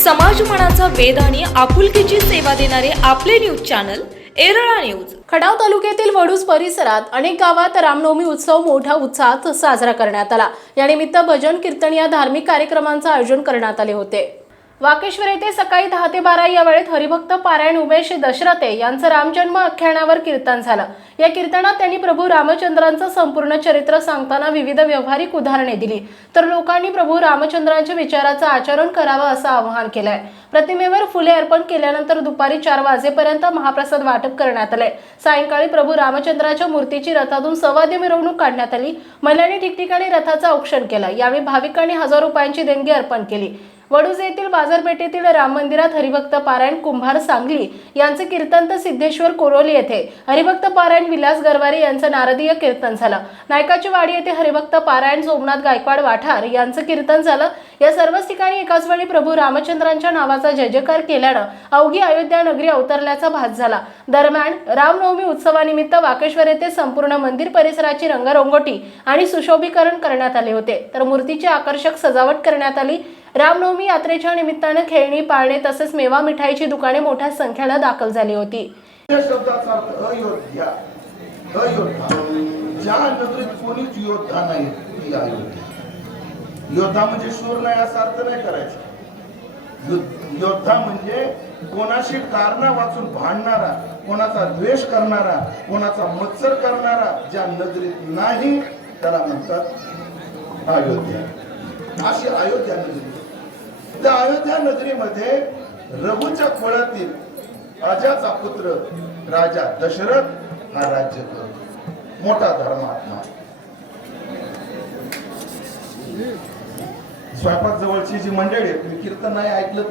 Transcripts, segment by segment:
समाजमनाचा वेध आणि आपुलकीची सेवा देणारे आपले news channel Erala news. Khatav तालुक्यातील वडूस परिसरात अनेक गावात रामनवमी उत्सव मोठ्या उत्साहात साजरा करण्यात आला. यानिमित्त भजन कीर्तन या धार्मिक कार्यक्रमांचं आयोजन करण्यात आले होते. वाकेश्वर येथे सकाळी दहा ते बारा या वेळेत हरिभक्त पारायण उमेश दशरथे यांचं रामजन्म आख्यानावर कीर्तन झालं. या कीर्तनात त्यांनी प्रभू रामचंद्रांचं संपूर्ण चरित्र सांगताना विविध व्यवहारिक उदाहरणे दिली. तर लोकांनी प्रभू रामचंद्रांच्या विचाराचं आचरण करावं असं आवाहन केलंय. प्रतिमेवर फुले अर्पण केल्यानंतर दुपारी चार वाजेपर्यंत महाप्रसाद वाटप करण्यात आले सायंकाळी प्रभू रामचंद्राच्या मूर्तीची रथातून सवाद्य मिरवणूक काढण्यात आली. महिलांनी ठिकठिकाणी रथाचं औक्षण केलं. यावेळी भाविकांनी हजार रुपयांची देणगी अर्पण केली. वडूज येथील बाजारपेठेतील राम मंदिरात हरिभक्त पारायण कुंभार सांगली यांचे कीर्तन तर सिद्धेश्वर कोरोली येथे. हरिभक्त पारायण विलास गरवारे यांचं नारदीय कीर्तन झालं. नायकाची वाडी येथे हरिभक्त पारायण सोमनाथ गायकवाड वाठार यांचं कीर्तन झालं. या सर्वच ठिकाणी एकाच वेळी प्रभू रामचंद्रांच्या नावाचा जय जयकार केल्यानं अवघी अयोध्या नगरी अवतरल्याचा भास झाला. दरम्यान रामनवमी उत्सवानिमित्त वाकेश्वर येथे संपूर्ण मंदिर परिसराची रंगरंगोटी आणि सुशोभीकरण करण्यात आले होते. तर मूर्तीची आकर्षक सजावट करण्यात आली. रामनवमी यात्रेच्या निमित्तानं खेळणी पाळणे तसेच मेवा मिठाईची दुकाने मोठ्या संख्येनं दाखल झाली होती. अयोध्या. ज्या नगरीत कोणीच योद्धा नाही ती अयोध्या. योद्धा म्हणजे शूर नाही असा अर्थ नाही करायचा. योद्धा म्हणजे कोणाशी कारणा वाचून भांडणारा कोणाचा द्वेष करणारा कोणाचा मत्सर करणारा ज्या नगरीत नाही त्याला म्हणतात अयोध्या. अशी अयोध्या नगरी त्या अयोध्या नगरीमध्ये रघुच्या खोळातील राजाचा पुत्र राजा दशरथ हा राज्य करतो. मोठा धर्मात्मा स्वयंपाक जवळची जी मंडळी आहे तुम्ही कीर्तन नाही ऐकलं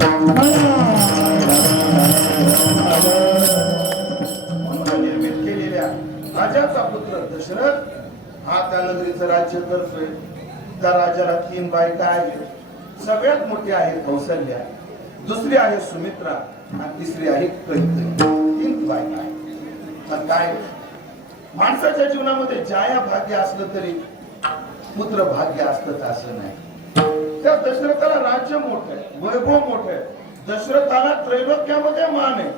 तर निर्मित केलेल्या राजाचा पुत्र दशरथ हा त्या नगरीचं राज्य करतोय. त्या राजाला तीन बायका आहेत. सगळ्यात मोठी आहे कौशल्या दुसरी आहे सुमित्रा आणि तिसरी आहे तीन बायका काय? माणसाच्या जीवनामध्ये जाया भाग्य असलं तरी पुत्र भाग्य असतच असं नाही. त्या दशरथाला राज्य मोठं आहे वैभव मोठं आहे. दशरथाला त्रैलोक्यामध्ये मान आहे.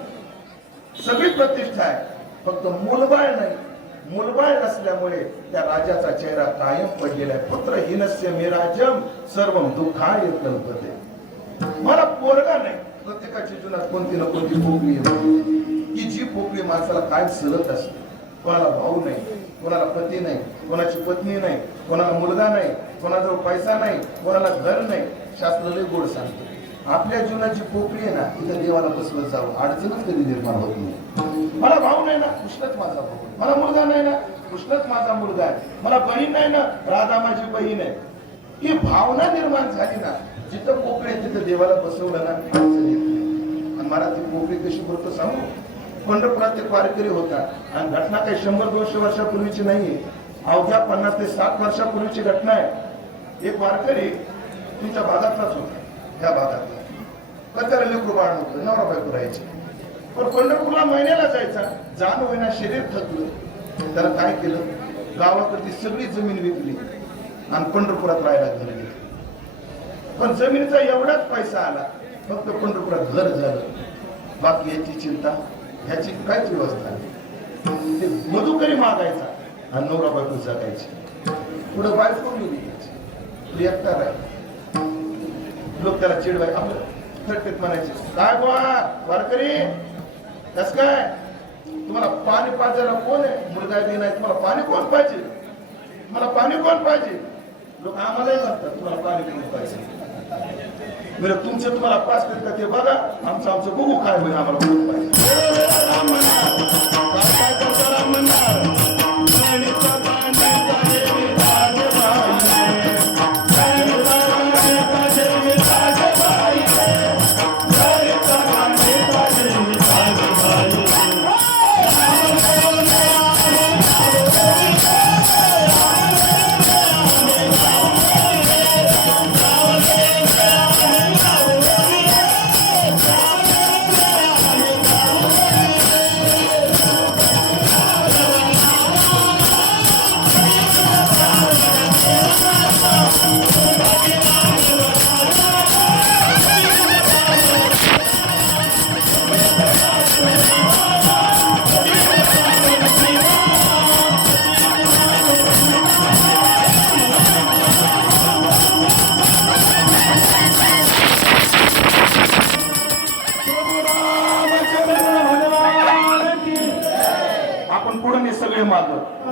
सगळी प्रतिष्ठा आहे. फक्त मूलबाळ नाही. मुलबाळ नसल्यामुळे त्या राजाचा चेहरा कायम पडलेला आहे. पुत्र हिनस्य मे सर्व दुःखाय कल्पते मला पोरगा नाही. प्रत्येकाच्या जीवनात कोणती ना कोणती पोकळी की जी पोकळी माणसाला काय सरत असते. कोणाला भाऊ नाही कोणाला पती नाही कोणाची पत्नी नाही कोणाला मुलगा नाही कोणाजवळ पैसा नाही कोणाला घर नाही. शास्त्र लय गोड सांगतो. आपल्या जीवनाची पोकळी आहे ना तिथं देवाला बसवत जावं. अडचणच कधी निर्माण होत नाही. मला भाऊ नाही ना कृष्णच माझा भाऊ. मला मुलगा नाही ना कृष्णच माझा मुलगा आहे. मला बहीण नाही ना राधा माझी बहीण आहे. ही भावना निर्माण झाली ना जिथं कोकळे आहे तिथं देवाला बसवलं ना आणि मला ती कोकळी कशी करतो सांगू? पंढरपुरात एक वारकरी होता आणि घटना काही शंभर दोनशे वर्षापूर्वीची नाहीये अवघ्या पन्नास ते सात वर्षापूर्वीची घटना आहे. एक वारकरी तुमच्या भागातलाच होता. या भागातला पण लेकरू बाळ नव्हतं नवरा बायको राहायची. पण पंढरपूरला महिन्याला जायचा. जाण होईना शरीर थकलं. त्याला काय केलं? गावाकडची सगळी जमीन विकली आणि पंढरपुरात राहायला घर घेतलं पण जमिनीचा एवढाच पैसा आला फक्त पंढरपुरात घर झालं. बाकी याची चिंता ह्याची काहीच व्यवस्था नाही. ते मधुकरी मागायचा आणि नवरा बायको जगायची. पुढं बायको गेली त्याची एकटा राहिला लोक त्याला चिडवाय आपलं थटकेत म्हणायचे काय बुवा वारकरी कस काय? तुम्हाला पाणी पाजायला कोण आहे? मुलगा बी नाही. तुम्हाला पाणी कोण पाहिजे? तुम्हाला पाणी कोण पाहिजे? लोक आम्हालाही म्हणतात तुम्हाला पाणी कोण पाहिजे? बरं तुमचं तुम्हाला पास का ते बघा. आमचं आमचं बघू काय होईल आम्हाला कोण पाहिजे.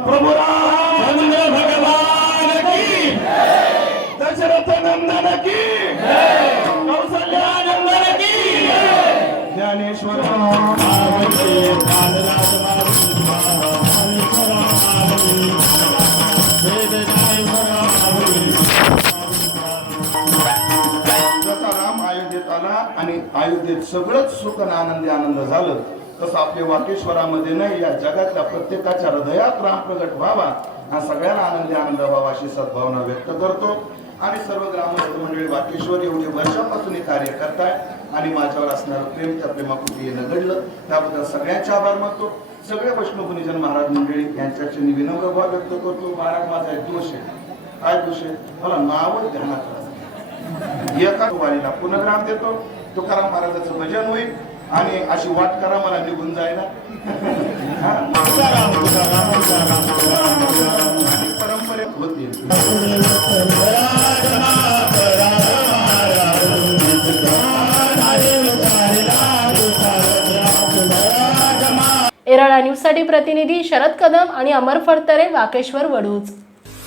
प्रभू रामचंद्र भगवान की दशरथ नंदन की नंदन की ज्ञानेश्वर जसा राम अयोध्येत आला आणि अयोध्येत सगळंच सुख आनंदी आनंद झालं तसं आपल्या वाकेश्वरामध्ये नाही या जगातल्या प्रत्येकाच्या हृदयात राम प्रगट व्हावा हा सगळ्यांना आनंदी आनंद व्हावा अशी सद्भावना व्यक्त करतो. आणि सर्व ग्रामस्थ मंडळी वाकेश्वर एवढे वर्षापासून हे कार्य करताय आणि माझ्यावर असणारं प्रेम त्या प्रेमापुटी येणं घडलं. त्याबद्दल सगळ्यांचे आभार मानतो. सगळे वैष्णवपुनीजन महाराज मंडळी यांच्याशी मी विनम्र भाव व्यक्त करतो. महाराज माझा एक दोष आहे. काय दोष आहे? मला नावच ध्यानात एका वारीला पुनर्ग्राम देतो. तुकाराम महाराजाचं भजन होईल. आणि अशी वाट करा मला निघून जायला हा. तुकाराम, एराळा तुकाराम, तुकाराम, न्यूजसाठी प्रतिनिधी शरद कदम आणि अमर फडतरे वाकेश्वर वडूज.